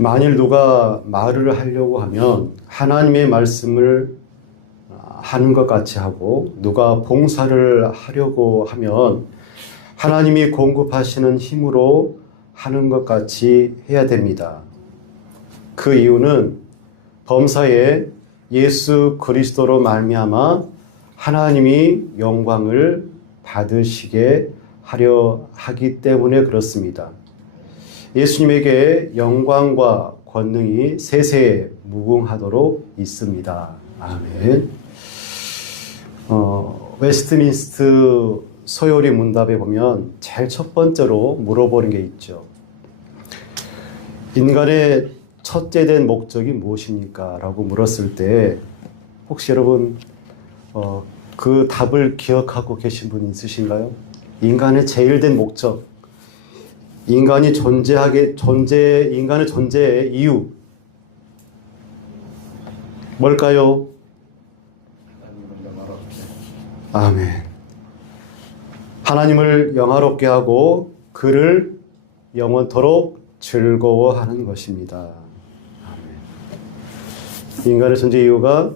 만일 누가 말을 하려고 하면 하나님의 말씀을 하는 것 같이 하고, 누가 봉사를 하려고 하면 하나님이 공급하시는 힘으로 하는 것 같이 해야 됩니다. 그 이유는 범사에 예수 그리스도로 말미암아 하나님이 영광을 받으시게 하려 하기 때문에 그렇습니다. 예수님에게 영광과 권능이 세세에 무궁하도록 있습니다. 아멘. 웨스트민스터 소요리 문답에 보면 제일 첫 번째로 물어보는 게 있죠. 인간의 첫째 된 목적이 무엇입니까? 라고 물었을 때 혹시 여러분 그 답을 기억하고 계신 분 있으신가요? 인간의 제일 된 목적, 인간의 존재의 이유 뭘까요? 아멘. 하나님을 영화롭게 하고 그를 영원토록 즐거워하는 것입니다. 아멘. 인간의 존재 이유가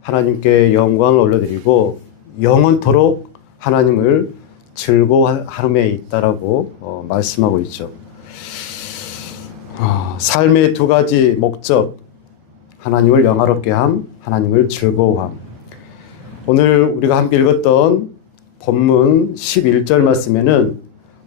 하나님께 영광을 올려드리고 영원토록 하나님을 즐거워함에 있다라고 말씀하고 있죠. 삶의 두 가지 목적, 하나님을 영화롭게 함, 하나님을 즐거워함. 오늘 우리가 함께 읽었던 본문 11절 말씀에는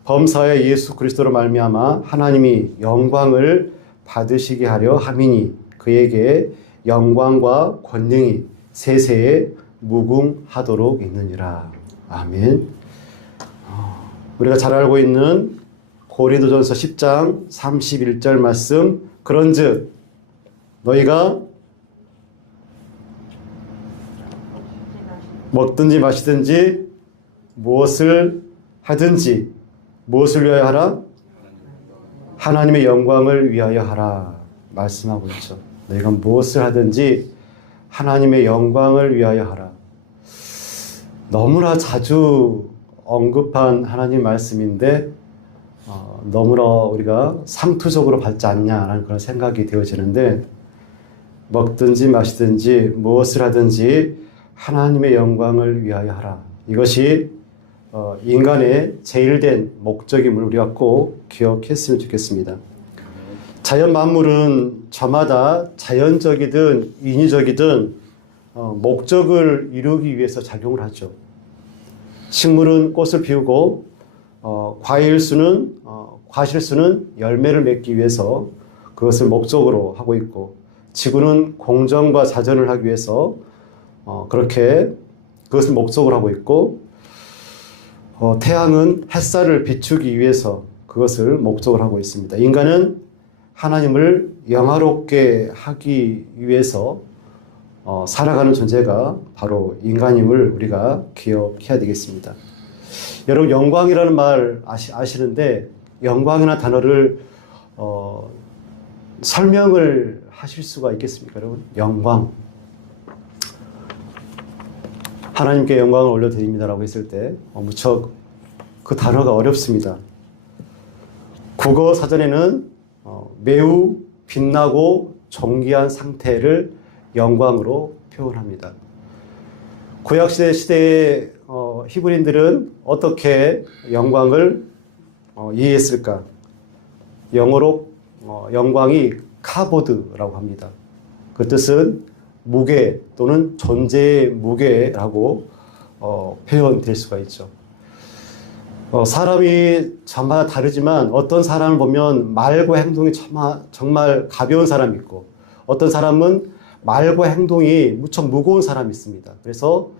범사에 예수 그리스도로 말미암아 하나님이 영광을 받으시게 하려 함이니 그에게 영광과 권능이 세세에 무궁하도록 있느니라. 아멘. 우리가 잘 알고 있는 고린도전서 10장 31절 말씀, 그런즉 너희가 먹든지 마시든지 무엇을 하든지 무엇을 위하여 하라? 하나님의 영광을 위하여 하라 말씀하고 있죠. 너희가 무엇을 하든지 하나님의 영광을 위하여 하라. 너무나 자주 언급한 하나님 말씀인데 너무나 우리가 상투적으로 받지 않냐라는 그런 생각이 되어지는데, 먹든지 마시든지 무엇을 하든지 하나님의 영광을 위하여 하라. 이것이 인간의 제일 된 목적임을 우리가 꼭 기억했으면 좋겠습니다. 자연 만물은 저마다 자연적이든 인위적이든 목적을 이루기 위해서 작용을 하죠. 식물은 꽃을 피우고 과실수는 열매를 맺기 위해서 그것을 목적으로 하고 있고, 지구는 공정과 자전을 하기 위해서 그렇게 그것을 목적으로 하고 있고, 태양은 햇살을 비추기 위해서 그것을 목적으로 하고 있습니다. 인간은 하나님을 영화롭게 하기 위해서 살아가는 존재가 바로 인간임을 우리가 기억해야 되겠습니다. 여러분, 영광이라는 말 아시는데 영광이라는 단어를 설명을 하실 수가 있겠습니까? 여러분, 영광. 하나님께 영광을 올려드립니다라고 했을 때 무척 그 단어가 어렵습니다. 국어 사전에는 매우 빛나고 존귀한 상태를 영광으로 표현합니다. 구약시대의 히브리인들은 어떻게 영광을 이해했을까? 영어로 영광이 카보드라고 합니다. 그 뜻은 무게 또는 존재의 무게라고 표현될 수가 있죠. 사람이 저마다 다르지만 어떤 사람을 보면 말과 행동이 정말 가벼운 사람이 있고, 어떤 사람은 말과 행동이 무척 무거운 사람이 있습니다. 그래서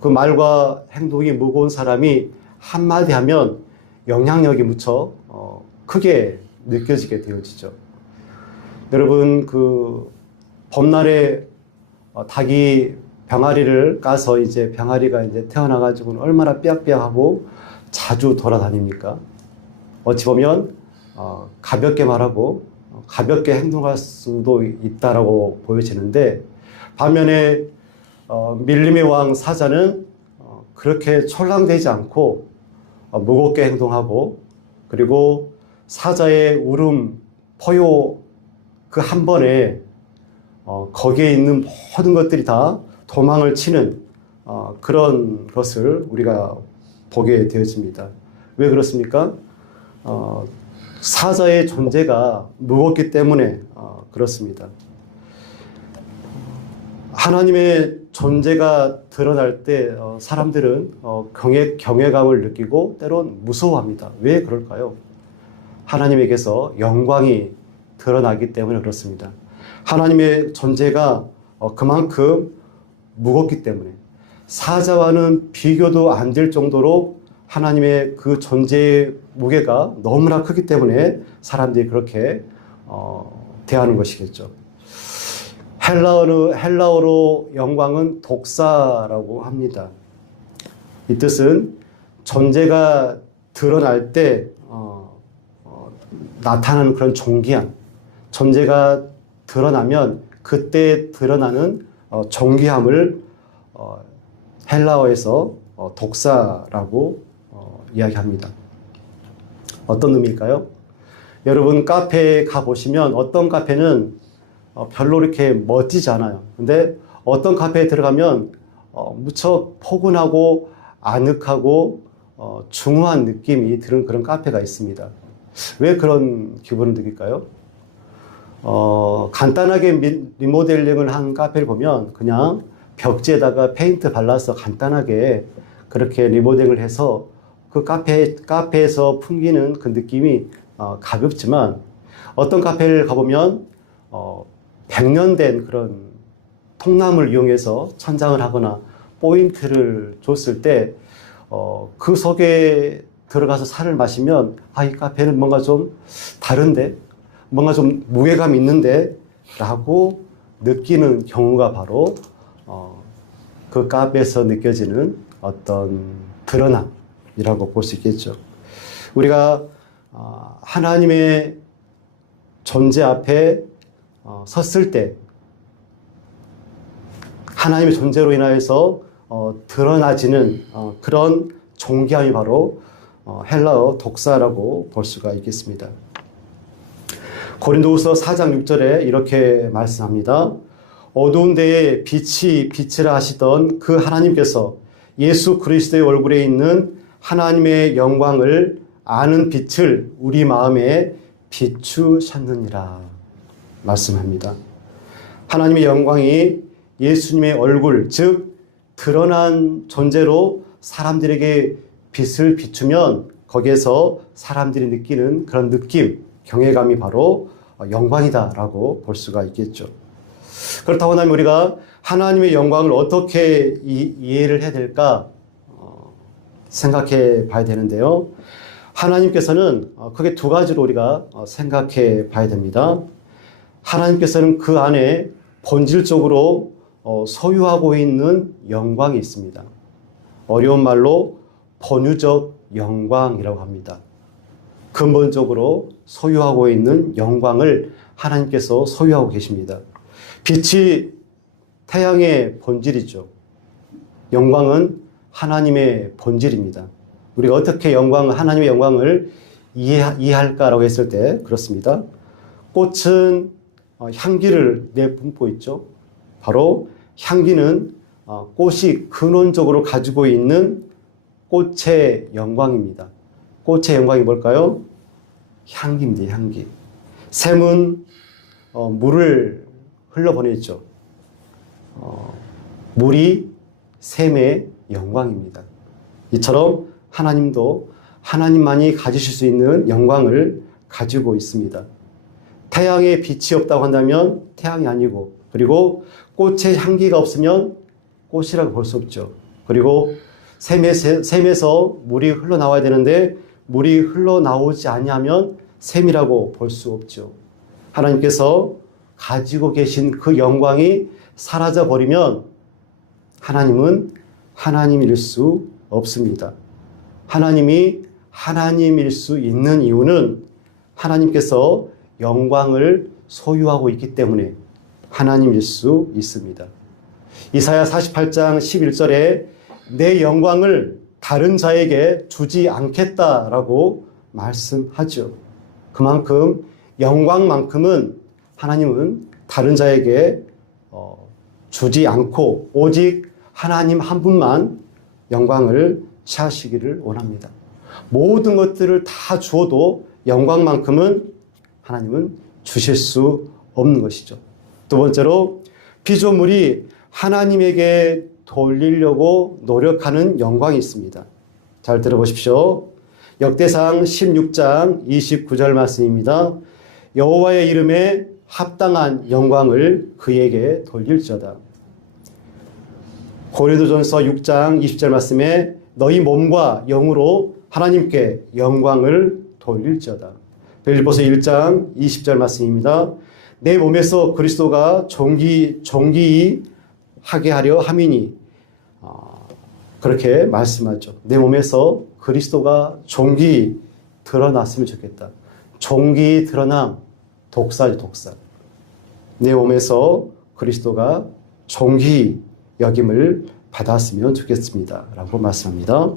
그 말과 행동이 무거운 사람이 한마디 하면 영향력이 무척 크게 느껴지게 되어지죠. 여러분, 그 봄날에 닭이 병아리를 까서 이제 병아리가 이제 태어나가지고는 얼마나 삐약삐약하고 자주 돌아다닙니까? 어찌 보면 가볍게 말하고 가볍게 행동할 수도 있다라고 보여지는데, 반면에 밀림의 왕 사자는 그렇게 촐랑대지 않고 무겁게 행동하고, 그리고 사자의 울음, 포효 그 한 번에 거기에 있는 모든 것들이 다 도망을 치는 그런 것을 우리가 보게 되어집니다. 왜 그렇습니까? 사자의 존재가 무겁기 때문에 그렇습니다. 하나님의 존재가 드러날 때 사람들은 경외감을 느끼고 때론 무서워합니다. 왜 그럴까요? 하나님에게서 영광이 드러나기 때문에 그렇습니다. 하나님의 존재가 그만큼 무겁기 때문에 사자와는 비교도 안 될 정도로 하나님의 그 존재의 무게가 너무나 크기 때문에 사람들이 그렇게 대하는 것이겠죠. 헬라어로 영광은 독사라고 합니다. 이 뜻은 존재가 드러날 때 나타나는 그런 존귀함, 존재가 드러나면 그때 드러나는 존귀함을 헬라어에서 독사라고 이야기합니다. 어떤 의미일까요? 여러분 카페에 가보시면 어떤 카페는 별로 이렇게 멋지지 않아요. 근데 어떤 카페에 들어가면 무척 포근하고 아늑하고 중후한 느낌이 드는 그런 카페가 있습니다. 왜 그런 기분을 느낄까요? 간단하게 리모델링을 한 카페를 보면 그냥 벽지에다가 페인트 발라서 간단하게 그렇게 리모델링을 해서 그 카페에서 풍기는 그 느낌이 가볍지만 어떤 카페를 가보면 100년 된 그런 통나무를 이용해서 천장을 하거나 포인트를 줬을 때 그 속에 들어가서 차를 마시면 이 카페는 뭔가 좀 다른데 뭔가 좀 무게감 있는데 라고 느끼는 경우가 바로 그 카페에서 느껴지는 어떤 드러남이라고 볼 수 있겠죠. 우리가 하나님의 존재 앞에 섰을 때 하나님의 존재로 인하여서 드러나지는 그런 존귀함이 바로 헬라어 독사라고 볼 수가 있겠습니다. 고린도후서 4장 6절에 이렇게 말씀합니다. 어두운 데에 빛이 빛이라 하시던 그 하나님께서 예수 그리스도의 얼굴에 있는 하나님의 영광을 아는 빛을 우리 마음에 비추셨느니라 말씀합니다. 하나님의 영광이 예수님의 얼굴, 즉 드러난 존재로 사람들에게 빛을 비추면 거기에서 사람들이 느끼는 그런 느낌, 경외감이 바로 영광이다라고 볼 수가 있겠죠. 그렇다고 하면 우리가 하나님의 영광을 어떻게 이해를 해야 될까 생각해 봐야 되는데요. 하나님께서는 크게 두 가지로 우리가 생각해 봐야 됩니다. 하나님께서는 그 안에 본질적으로 소유하고 있는 영광이 있습니다. 어려운 말로 본유적 영광이라고 합니다. 근본적으로 소유하고 있는 영광을 하나님께서 소유하고 계십니다. 빛이 태양의 본질이죠. 영광은 하나님의 본질입니다. 우리가 어떻게 하나님의 영광을 이해할까라고 했을 때 그렇습니다. 꽃은 향기를 내뿜고 있죠. 바로 향기는 꽃이 근원적으로 가지고 있는 꽃의 영광입니다. 꽃의 영광이 뭘까요? 향기입니다. 향기. 샘은 물을 흘러보냈죠. 물이 샘의 영광입니다. 이처럼 하나님도 하나님만이 가지실 수 있는 영광을 가지고 있습니다. 태양에 빛이 없다고 한다면 태양이 아니고, 그리고 꽃의 향기가 없으면 꽃이라고 볼 수 없죠. 그리고 샘에서 물이 흘러나와야 되는데 물이 흘러나오지 않으면 샘이라고 볼 수 없죠. 하나님께서 가지고 계신 그 영광이 사라져 버리면 하나님은 하나님일 수 없습니다. 하나님이 하나님일 수 있는 이유는 하나님께서 영광을 소유하고 있기 때문에 하나님일 수 있습니다. 이사야 48장 11절에 내 영광을 다른 자에게 주지 않겠다라고 말씀하죠. 그만큼 영광만큼은 하나님은 다른 자에게 주지 않고 오직 하나님 한 분만 영광을 취하시기를 원합니다. 모든 것들을 다 주어도 영광만큼은 하나님은 주실 수 없는 것이죠. 두 번째로 피조물이 하나님에게 돌리려고 노력하는 영광이 있습니다. 잘 들어보십시오. 역대상 16장 29절 말씀입니다. 여호와의 이름에 합당한 영광을 그에게 돌릴지어다. 고린도전서 6장 20절 말씀에 너희 몸과 영으로 하나님께 영광을 돌릴지어다. 빌립보서 1장 20절 말씀입니다. 내 몸에서 그리스도가 존귀히 하게 하려 함이니 그렇게 말씀하죠. 내 몸에서 그리스도가 존귀히 드러났으면 좋겠다. 존귀히 드러남, 독사죠, 독사. 내 몸에서 그리스도가 존귀히 여김을 받았으면 좋겠습니다. 라고 말씀합니다.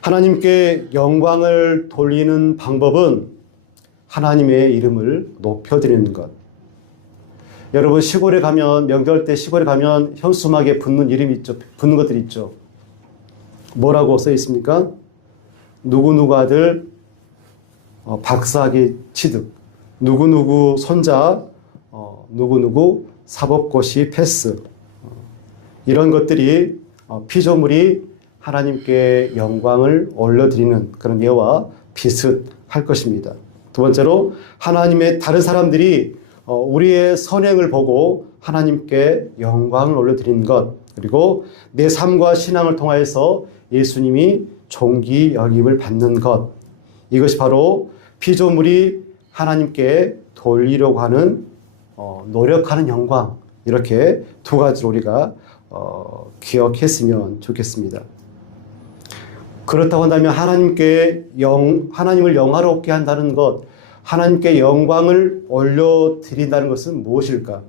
하나님께 영광을 돌리는 방법은 하나님의 이름을 높여드리는 것. 여러분 시골에 가면, 명절 때 시골에 가면 현수막에 붙는 이름이 있죠. 붙는 것들이 있죠. 뭐라고 써 있습니까? 누구누구 아들 박사학위 취득, 누구누구 손자 누구누구 사법고시 패스. 이런 것들이 피조물이 하나님께 영광을 올려드리는 그런 예와 비슷할 것입니다. 두 번째로 하나님의 다른 사람들이 우리의 선행을 보고 하나님께 영광을 올려드리는 것, 그리고 내 삶과 신앙을 통하여서 예수님이 존귀 여김을 받는 것, 이것이 바로 피조물이 하나님께 돌리려고 하는 노력하는 영광, 이렇게 두 가지로 우리가 기억했으면 좋겠습니다. 그렇다고 한다면 하나님을 영화롭게 한다는 것, 하나님께 영광을 올려드린다는 것은 무엇일까?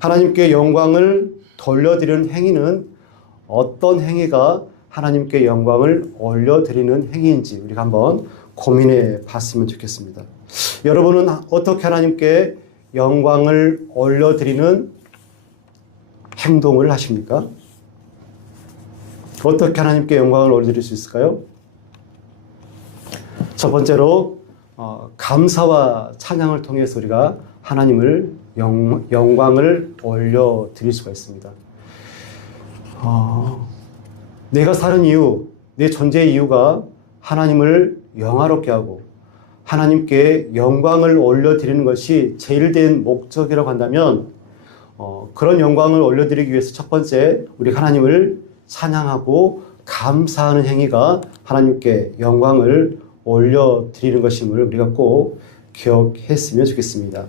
하나님께 영광을 돌려드리는 행위는 어떤 행위가 하나님께 영광을 올려드리는 행위인지 우리가 한번 고민해 봤으면 좋겠습니다. 여러분은 어떻게 하나님께 영광을 올려드리는 행동을 하십니까? 어떻게 하나님께 영광을 올려드릴 수 있을까요? 첫 번째로 감사와 찬양을 통해서 우리가 하나님을 영광을 올려드릴 수가 있습니다. 내가 사는 이유, 내 존재의 이유가 하나님을 영화롭게 하고 하나님께 영광을 올려드리는 것이 제일 된 목적이라고 한다면 그런 영광을 올려드리기 위해서 첫 번째 우리 하나님을 찬양하고 감사하는 행위가 하나님께 영광을 올려드리는 것임을 우리가 꼭 기억했으면 좋겠습니다.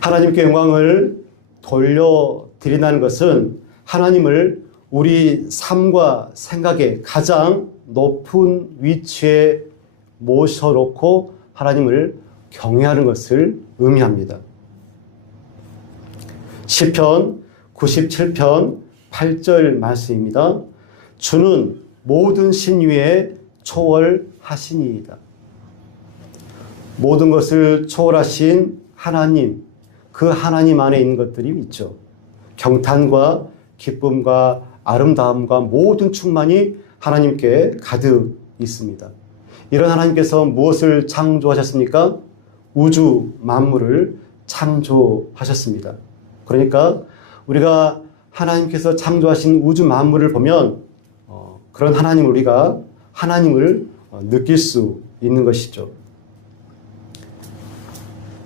하나님께 영광을 돌려드린다는 것은 하나님을 우리 삶과 생각의 가장 높은 위치에 모셔놓고 하나님을 경외하는 것을 의미합니다. 시편 97편 8절 말씀입니다. 주는 모든 신 위에 초월하시니이다. 모든 것을 초월하신 하나님, 그 하나님 안에 있는 것들이 있죠. 경탄과 기쁨과 아름다움과 모든 충만이 하나님께 가득 있습니다. 이런 하나님께서 무엇을 창조하셨습니까? 우주 만물을 창조하셨습니다. 그러니까 우리가 하나님께서 창조하신 우주 만물을 보면 그런 하나님을 우리가 하나님을 느낄 수 있는 것이죠.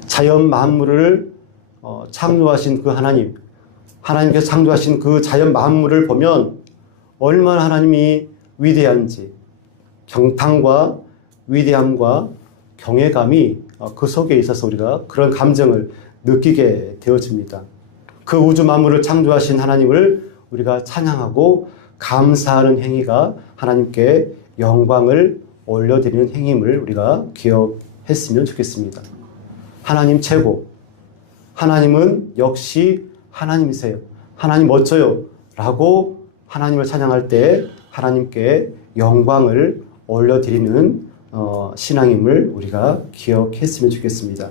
자연 만물을 창조하신 그 하나님, 하나님께서 창조하신 그 자연 만물을 보면 얼마나 하나님이 위대한지 경탄과 위대함과 경외감이 그 속에 있어서 우리가 그런 감정을 느끼게 되어집니다. 그 우주 만물을 창조하신 하나님을 우리가 찬양하고 감사하는 행위가 하나님께 영광을 올려드리는 행위임을 우리가 기억했으면 좋겠습니다. 하나님 최고, 하나님은 역시 하나님이세요, 하나님 멋져요 라고 하나님을 찬양할 때 하나님께 영광을 올려드리는 신앙임을 우리가 기억했으면 좋겠습니다.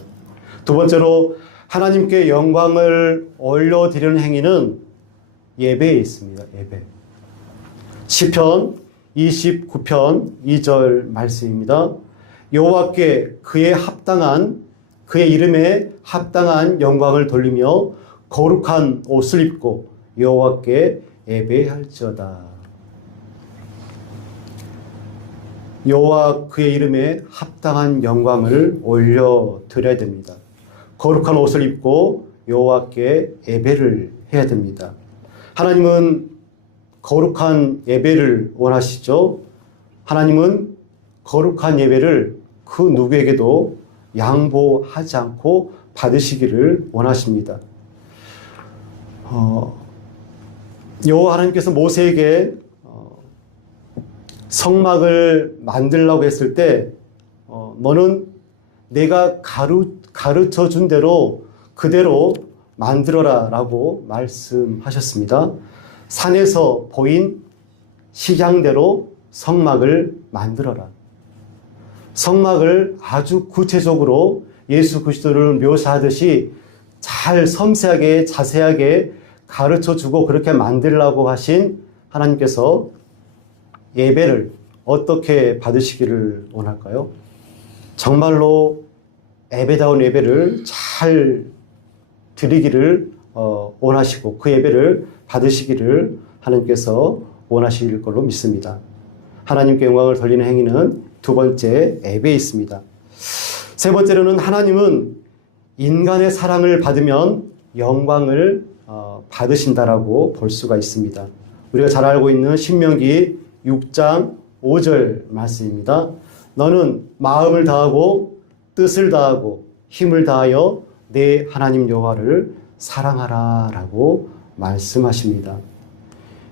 두 번째로 하나님께 영광을 올려드리는 행위는 예배에 있습니다. 예배. 시편 29편 2절 말씀입니다. 여호와께 그의 이름에 합당한 영광을 돌리며 거룩한 옷을 입고 여호와께 예배할지어다. 여호와 그의 이름에 합당한 영광을 올려드려야 됩니다. 거룩한 옷을 입고 여호와께 예배를 해야 됩니다. 하나님은 거룩한 예배를 원하시죠. 하나님은 거룩한 예배를 그 누구에게도 양보하지 않고 받으시기를 원하십니다. 여호와 하나님께서 모세에게 성막을 만들라고 했을 때 너는 내가 가르쳐 준 대로 그대로 만들어라 라고 말씀하셨습니다. 산에서 보인 식양대로 성막을 만들어라. 성막을 아주 구체적으로 예수 그리스도를 묘사하듯이 잘 섬세하게 자세하게 가르쳐주고 그렇게 만들라고 하신 하나님께서 예배를 어떻게 받으시기를 원할까요? 정말로 예배다운 예배를 잘 드리기를 원하시고 그 예배를 받으시기를 하나님께서 원하실 걸로 믿습니다. 하나님께 영광을 돌리는 행위는 두 번째 예배에 있습니다. 세 번째로는 하나님은 인간의 사랑을 받으면 영광을 받으신다라고 볼 수가 있습니다. 우리가 잘 알고 있는 신명기 6장 5절 말씀입니다. 너는 마음을 다하고 뜻을 다하고 힘을 다하여 내 하나님 여호와를 사랑하라 라고 말씀하십니다.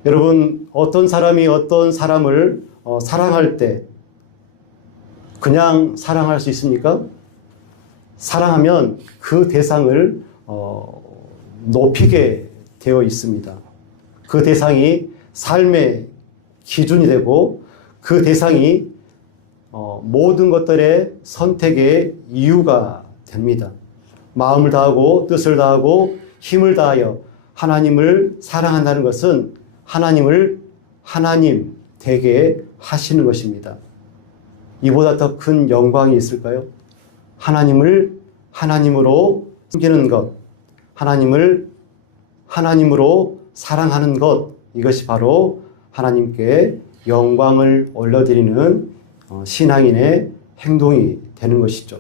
여러분, 어떤 사람이 어떤 사람을 사랑할 때 그냥 사랑할 수 있습니까? 사랑하면 그 대상을 높이게 되어 있습니다. 그 대상이 삶의 기준이 되고 그 대상이 모든 것들의 선택의 이유가 됩니다. 마음을 다하고 뜻을 다하고 힘을 다하여 하나님을 사랑한다는 것은 하나님을 하나님 되게 하시는 것입니다. 이보다 더 큰 영광이 있을까요? 하나님을 하나님으로 섬기는 것, 하나님을 하나님으로 사랑하는 것, 이것이 바로 하나님께 영광을 올려드리는 신앙인의 행동이 되는 것이죠.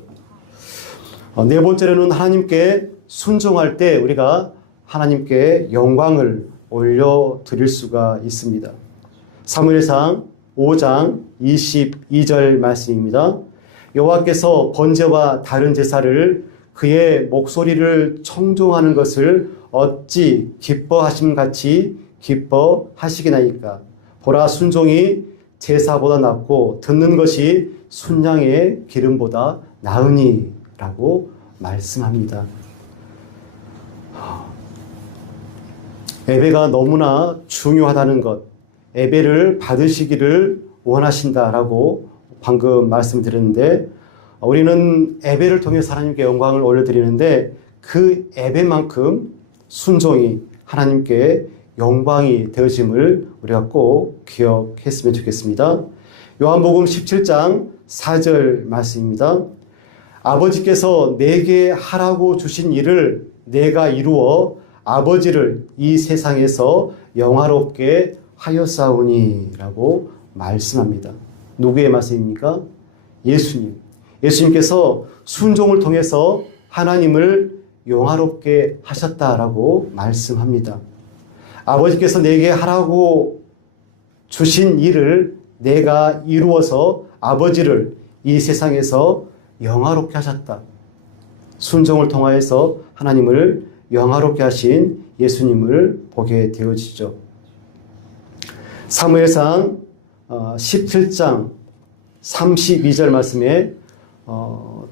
네 번째로는 하나님께 순종할 때 우리가 하나님께 영광을 올려드릴 수가 있습니다. 사무엘상 5장 22절 말씀입니다. 여호와께서 번제와 다른 제사를 그의 목소리를 청종하는 것을 어찌 기뻐하심 같이 기뻐하시기나이까. 보라, 순종이 제사보다 낫고 듣는 것이 순양의 기름보다 나으니 라고 말씀합니다. 예배가 너무나 중요하다는 것, 예배를 받으시기를 원하신다라고 방금 말씀드렸는데, 우리는 예배를 통해서 하나님께 영광을 올려드리는데 그 예배만큼 순종이 하나님께 영광이 되어짐을 우리가 꼭 기억했으면 좋겠습니다. 요한복음 17장 4절 말씀입니다. 아버지께서 내게 하라고 주신 일을 내가 이루어 아버지를 이 세상에서 영화롭게 하였사오니 라고 말씀합니다. 누구의 말씀입니까? 예수님. 예수님께서 순종을 통해서 하나님을 영화롭게 하셨다라고 말씀합니다. 아버지께서 내게 하라고 주신 일을 내가 이루어서 아버지를 이 세상에서 영화롭게 하셨다. 순종을 통하여서 하나님을 영화롭게 하신 예수님을 보게 되어지죠. 사무엘상 17장 32절 말씀에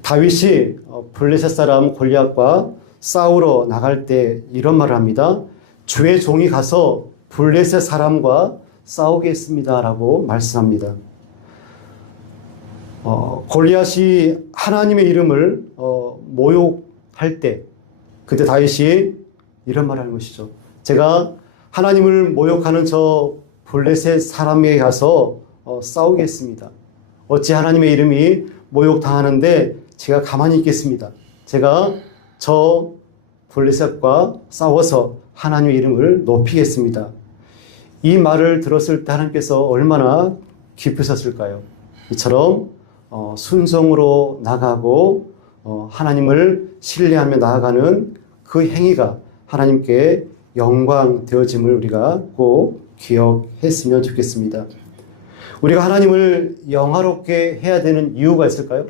다윗이 블레셋 사람 골리앗과 싸우러 나갈 때 이런 말을 합니다. 주의 종이 가서 블레셋 사람과 싸우겠습니다 라고 말씀합니다. 골리앗이 하나님의 이름을 모욕할 때 그때 다윗이 이런 말을 하는 것이죠. 제가 하나님을 모욕하는 저 블레셋 사람에게 가서 싸우겠습니다. 어찌 하나님의 이름이 모욕당하는데 제가 가만히 있겠습니다. 제가 저 블레셋과 싸워서 하나님의 이름을 높이겠습니다. 이 말을 들었을 때 하나님께서 얼마나 기쁘셨을까요? 이처럼 순종으로 나가고 하나님을 신뢰하며 나아가는 그 행위가 하나님께 영광 되어짐을 우리가 꼭 기억했으면 좋겠습니다. 우리가 하나님을 영화롭게 해야 되는 이유가 있을까요?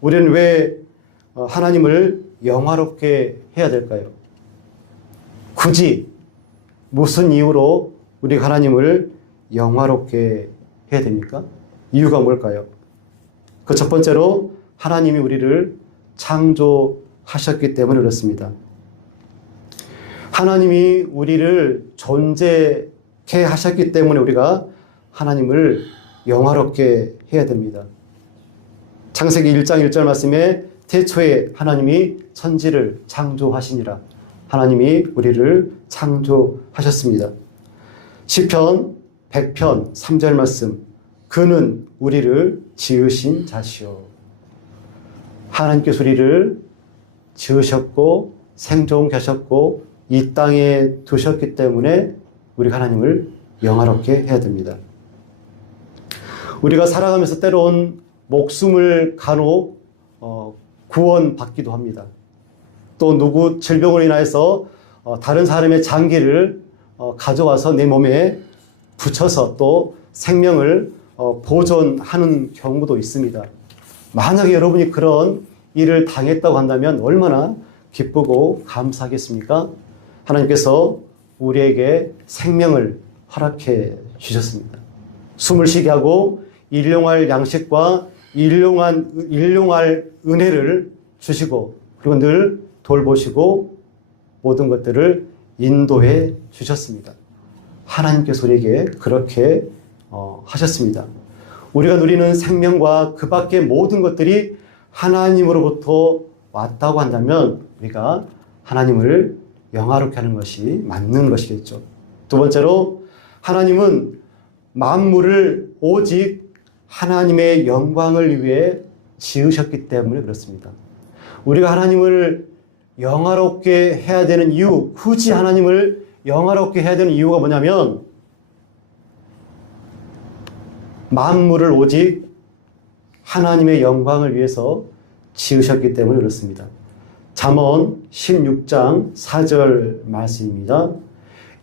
우리는 왜 하나님을 영화롭게 해야 될까요? 굳이 무슨 이유로 우리가 하나님을 영화롭게 해야 됩니까? 이유가 뭘까요? 그 첫 번째로 하나님이 우리를 창조하셨기 때문에 그렇습니다. 하나님이 우리를 존재케 하셨기 때문에 우리가 하나님을 영화롭게 해야 됩니다. 창세기 1장 1절 말씀에 태초에 하나님이 천지를 창조하시니라. 하나님이 우리를 창조하셨습니다. 시편 100편 3절 말씀, 그는 우리를 지으신 자시오. 하나님께서 우리를 지으셨고 생존케 하셨고 이 땅에 두셨기 때문에 우리가 하나님을 영화롭게 해야 됩니다. 우리가 살아가면서 때론 목숨을 간혹 구원받기도 합니다. 또 누구 질병으로 인하여서 다른 사람의 장기를 가져와서 내 몸에 붙여서 또 생명을 보존하는 경우도 있습니다. 만약에 여러분이 그런 일을 당했다고 한다면 얼마나 기쁘고 감사하겠습니까? 하나님께서 우리에게 생명을 허락해 주셨습니다. 숨을 쉬게 하고 일용할 양식과 일용할 은혜를 주시고 그리고 늘 돌보시고 모든 것들을 인도해 주셨습니다. 하나님께서 우리에게 그렇게 하셨습니다. 우리가 누리는 생명과 그 밖의 모든 것들이 하나님으로부터 왔다고 한다면 우리가 하나님을 영화롭게 하는 것이 맞는 것이겠죠. 두 번째로 하나님은 만물을 오직 하나님의 영광을 위해 지으셨기 때문에 그렇습니다. 우리가 하나님을 영화롭게 해야 되는 이유, 굳이 하나님을 영화롭게 해야 되는 이유가 뭐냐면 만물을 오직 하나님의 영광을 위해서 지으셨기 때문에 그렇습니다. 잠언 16장 4절 말씀입니다.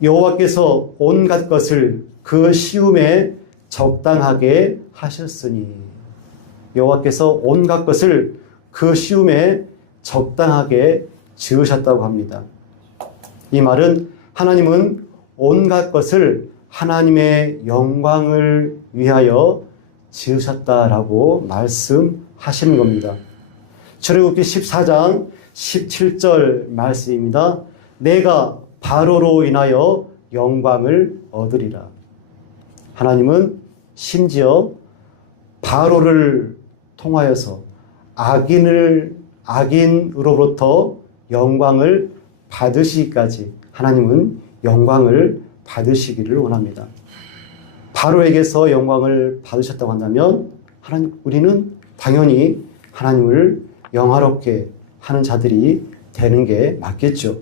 여호와께서 온갖 것을 그 시움에 적당하게 하셨으니 여호와께서 온갖 것을 그 시움에 적당하게 지으셨다고 합니다. 이 말은 하나님은 온갖 것을 하나님의 영광을 위하여 지으셨다라고 말씀하시는 겁니다. 출애굽기 14장 17절 말씀입니다. 내가 바로로 인하여 영광을 얻으리라. 하나님은 심지어 바로를 통하여서 악인으로부터 영광을 받으시기까지 하나님은 영광을 받으시기를 원합니다. 바로에게서 영광을 받으셨다고 한다면 우리는 당연히 하나님을 영화롭게 하는 자들이 되는 게 맞겠죠.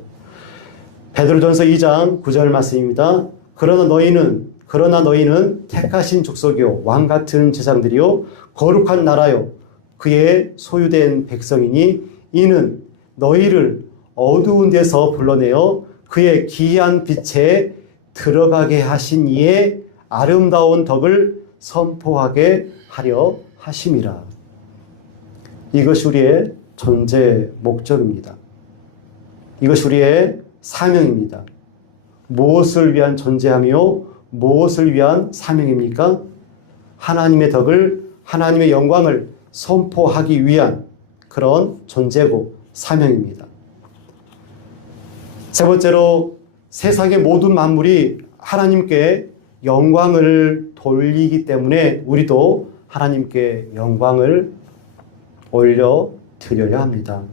베드로전서 2장 9절 말씀입니다. 그러나 너희는 택하신 족속이요 왕 같은 제사장들이요 거룩한 나라요 그의 소유된 백성이니 이는 너희를 어두운 데서 불러내어 그의 기이한 빛에 들어가게 하신 이의 아름다운 덕을 선포하게 하려 하심이라. 이것이 우리의 존재 목적입니다. 이것이 우리의 사명입니다. 무엇을 위한 존재하며 무엇을 위한 사명입니까? 하나님의 덕을, 하나님의 영광을 선포하기 위한 그런 존재고 사명입니다. 세 번째로 세상의 모든 만물이 하나님께 영광을 돌리기 때문에 우리도 하나님께 영광을 올려 드려야 합니다.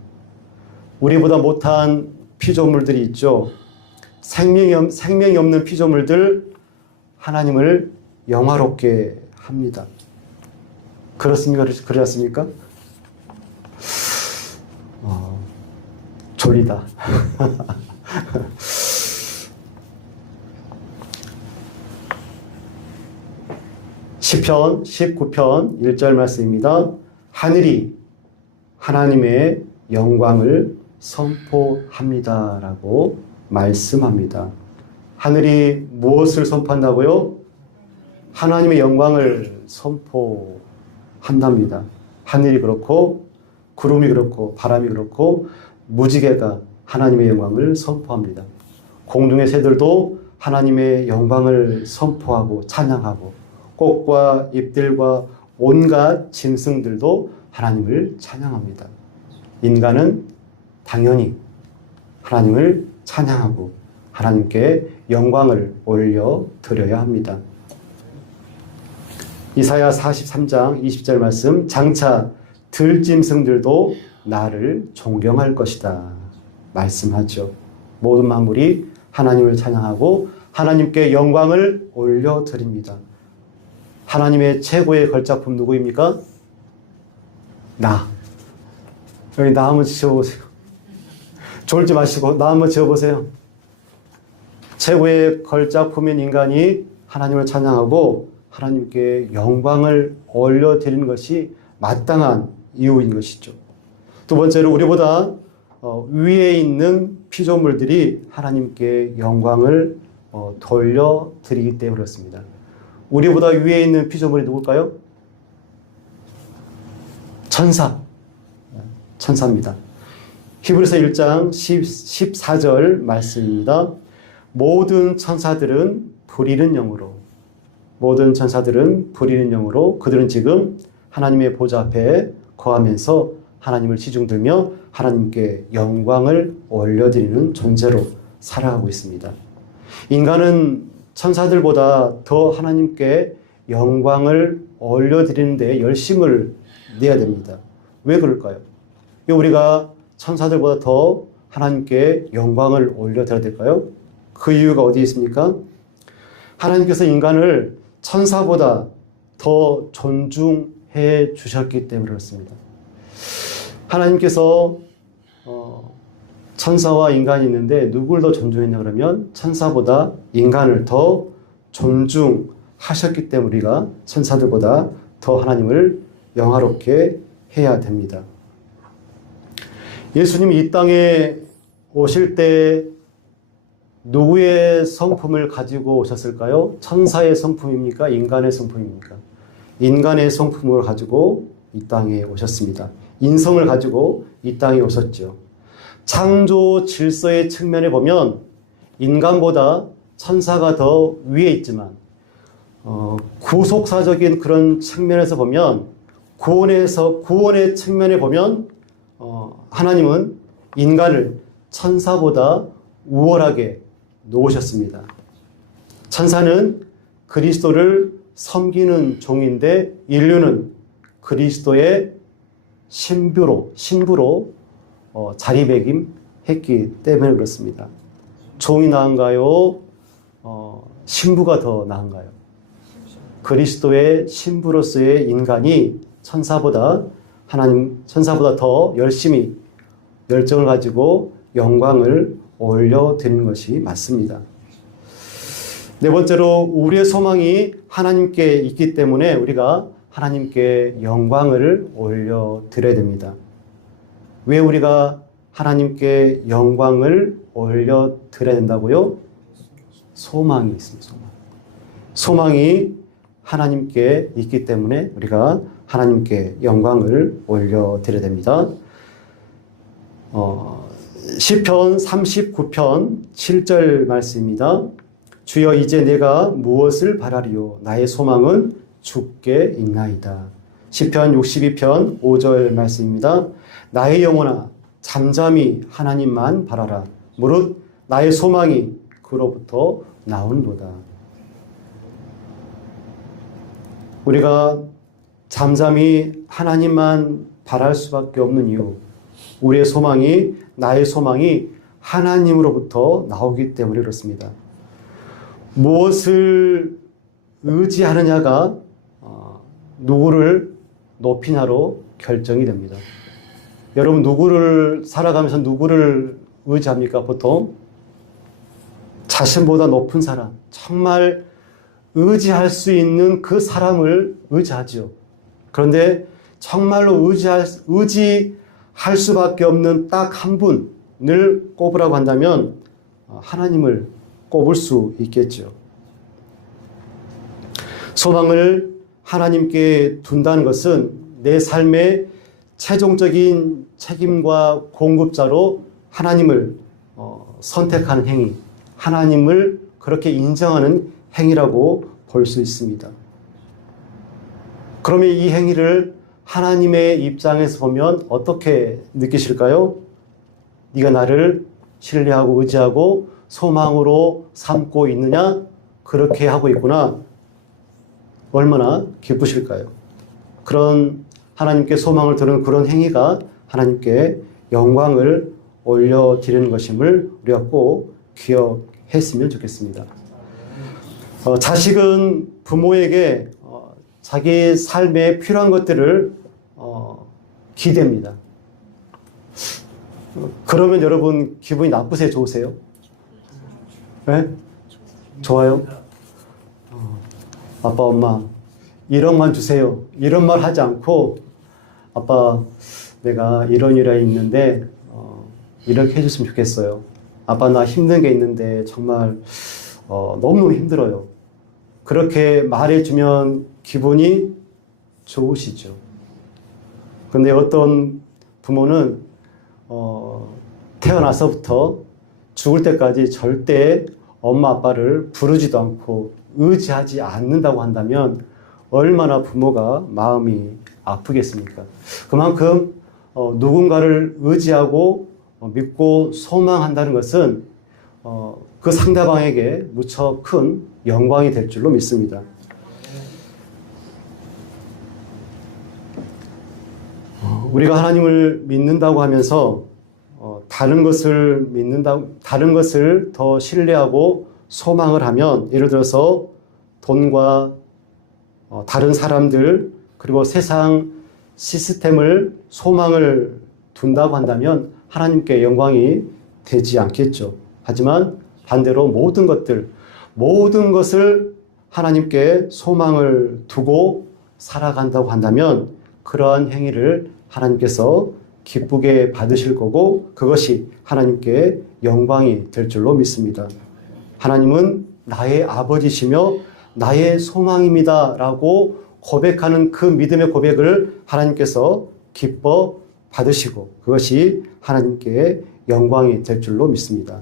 우리보다 못한 피조물들이 있죠. 생명이 없는 피조물들 하나님을 영화롭게 합니다. 그렇습니까? 그렇지 않습니까? 졸리다. 시편 19편 1절 말씀입니다. 하늘이 하나님의 영광을 선포합니다. 라고 말씀합니다. 하늘이 무엇을 선포한다고요? 하나님의 영광을 선포한답니다. 하늘이 그렇고 구름이 그렇고 바람이 그렇고 무지개가 하나님의 영광을 선포합니다. 공중의 새들도 하나님의 영광을 선포하고 찬양하고 꽃과 잎들과 온갖 짐승들도 하나님을 찬양합니다. 인간은 당연히 하나님을 찬양하고 하나님께 영광을 올려 드려야 합니다. 이사야 43장 20절 말씀, 장차 들짐승들도 나를 존경할 것이다 말씀하죠. 모든 만물이 하나님을 찬양하고 하나님께 영광을 올려 드립니다. 하나님의 최고의 걸작품 누구입니까? 나. 여기 나 한번 지어보세요. 졸지 마시고 나 한번 지어보세요. 최고의 걸작품인 인간이 하나님을 찬양하고 하나님께 영광을 올려드리는 것이 마땅한 이유인 것이죠. 두 번째로 우리보다 위에 있는 피조물들이 하나님께 영광을 돌려드리기 때문에 그렇습니다. 우리보다 위에 있는 피조물이 누굴까요? 천사입니다. 히브리서 1장 14절 말씀입니다. 모든 천사들은 부리는 영으로 그들은 지금 하나님의 보좌 앞에 거하면서 하나님을 시중들며 하나님께 영광을 올려드리는 존재로 살아가고 있습니다. 인간은 천사들보다 더 하나님께 영광을 올려드리는 데 열심을 내야 됩니다. 왜 그럴까요? 우리가 천사들보다 더 하나님께 영광을 올려드려야 될까요? 그 이유가 어디에 있습니까? 하나님께서 인간을 천사보다 더 존중해 주셨기 때문에 그렇습니다. 하나님께서 천사와 인간이 있는데 누구를 더 존중했냐 그러면 천사보다 인간을 더 존중하셨기 때문에 우리가 천사들보다 더 하나님을 영화롭게 해야 됩니다. 예수님이 이 땅에 오실 때 누구의 성품을 가지고 오셨을까요? 천사의 성품입니까? 인간의 성품입니까? 인간의 성품을 가지고 이 땅에 오셨습니다. 인성을 가지고 이 땅에 오셨죠. 창조 질서의 측면에 보면 인간보다 천사가 더 위에 있지만 구속사적인 그런 측면에서 보면 구원의 측면에 보면 하나님은 인간을 천사보다 우월하게 놓으셨습니다. 천사는 그리스도를 섬기는 종인데 인류는 그리스도의 신부로 자리매김했기 때문에 그렇습니다. 종이 나은가요? 신부가 더 나은가요? 그리스도의 신부로서의 인간이 천사보다 더 열심히 열정을 가지고 영광을 올려드리는 것이 맞습니다. 네 번째로 우리의 소망이 하나님께 있기 때문에 우리가 하나님께 영광을 올려드려야 됩니다. 왜 우리가 하나님께 영광을 올려드려야 된다고요? 소망이 있습니다. 소망이 하나님께 있기 때문에 우리가 하나님께 영광을 올려드려야 됩니다. 시편 39편 7절 말씀입니다. 주여 이제 내가 무엇을 바라리요? 나의 소망은 주께 있나이다. 시편 62편 5절 말씀입니다. 나의 영혼아 잠잠히 하나님만 바라라. 무릇 나의 소망이 그로부터 나오는도다. 우리가 잠잠히 하나님만 바랄 수밖에 없는 이유, 우리의 소망이, 나의 소망이 하나님으로부터 나오기 때문에 그렇습니다. 무엇을 의지하느냐가 누구를 높이냐로 결정이 됩니다. 여러분, 누구를 살아가면서 누구를 의지합니까? 보통 자신보다 높은 사람, 정말 의지할 수 있는 그 사람을 의지하죠. 그런데 정말로 의지할 수밖에 없는 딱 한 분을 꼽으라고 한다면 하나님을 꼽을 수 있겠죠. 소망을 하나님께 둔다는 것은 내 삶의 최종적인 책임과 공급자로 하나님을 선택하는 행위, 하나님을 그렇게 인정하는 행위라고 볼 수 있습니다. 그러면 이 행위를 하나님의 입장에서 보면 어떻게 느끼실까요? 네가 나를 신뢰하고 의지하고 소망으로 삼고 있느냐? 그렇게 하고 있구나. 얼마나 기쁘실까요? 그런 하나님께 소망을 두는 그런 행위가 하나님께 영광을 올려드리는 것임을 우리가 꼭 기억했으면 좋겠습니다. 자식은 부모에게 자기 삶에 필요한 것들을 기대합니다. 그러면 여러분 기분이 나쁘세요? 좋으세요? 네? 좋아요? 아빠, 엄마 1억만 주세요. 이런 말 하지 않고 아빠, 내가 이런 일이 있는데 이렇게 해줬으면 좋겠어요. 아빠, 나 힘든 게 있는데 정말 너무너무 힘들어요. 그렇게 말해주면 기분이 좋으시죠. 근데 어떤 부모는 태어나서부터 죽을 때까지 절대 엄마 아빠를 부르지도 않고 의지하지 않는다고 한다면 얼마나 부모가 마음이 아프겠습니까? 그만큼 누군가를 의지하고 믿고 소망한다는 것은 그 상대방에게 무척 큰 영광이 될 줄로 믿습니다. 우리가 하나님을 믿는다고 하면서 다른 것을 더 신뢰하고 소망을 하면, 예를 들어서 돈과 다른 사람들 그리고 세상 시스템을 소망을 둔다고 한다면 하나님께 영광이 되지 않겠죠. 하지만 반대로 모든 것을 하나님께 소망을 두고 살아간다고 한다면 그러한 행위를 하나님께서 기쁘게 받으실 거고 그것이 하나님께 영광이 될 줄로 믿습니다. 하나님은 나의 아버지시며 나의 소망입니다 라고 고백하는 그 믿음의 고백을 하나님께서 기뻐 받으시고 그것이 하나님께 영광이 될 줄로 믿습니다.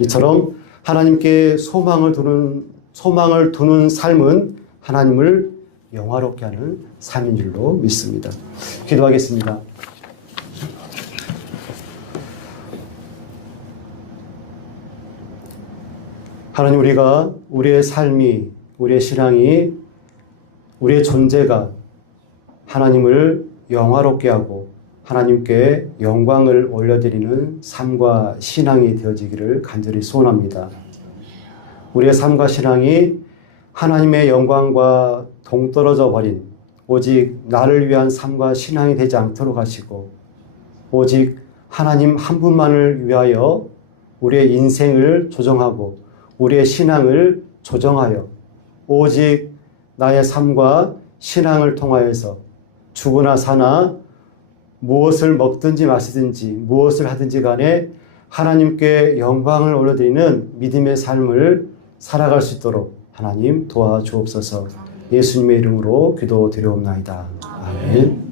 이처럼 하나님께 소망을 두는 삶은 하나님을 영화롭게 하는 삶인 줄로 믿습니다. 기도하겠습니다. 하나님, 우리가 우리의 삶이, 우리의 신앙이, 우리의 존재가 하나님을 영화롭게 하고 하나님께 영광을 올려드리는 삶과 신앙이 되어지기를 간절히 소원합니다. 우리의 삶과 신앙이 하나님의 영광과 동떨어져 버린 오직 나를 위한 삶과 신앙이 되지 않도록 하시고 오직 하나님 한 분만을 위하여 우리의 인생을 조정하고 우리의 신앙을 조정하여 오직 나의 삶과 신앙을 통하여서 죽으나 사나 무엇을 먹든지 마시든지 무엇을 하든지 간에 하나님께 영광을 올려드리는 믿음의 삶을 살아갈 수 있도록 하나님 도와주옵소서. 예수님의 이름으로 기도드리옵나이다. 아멘.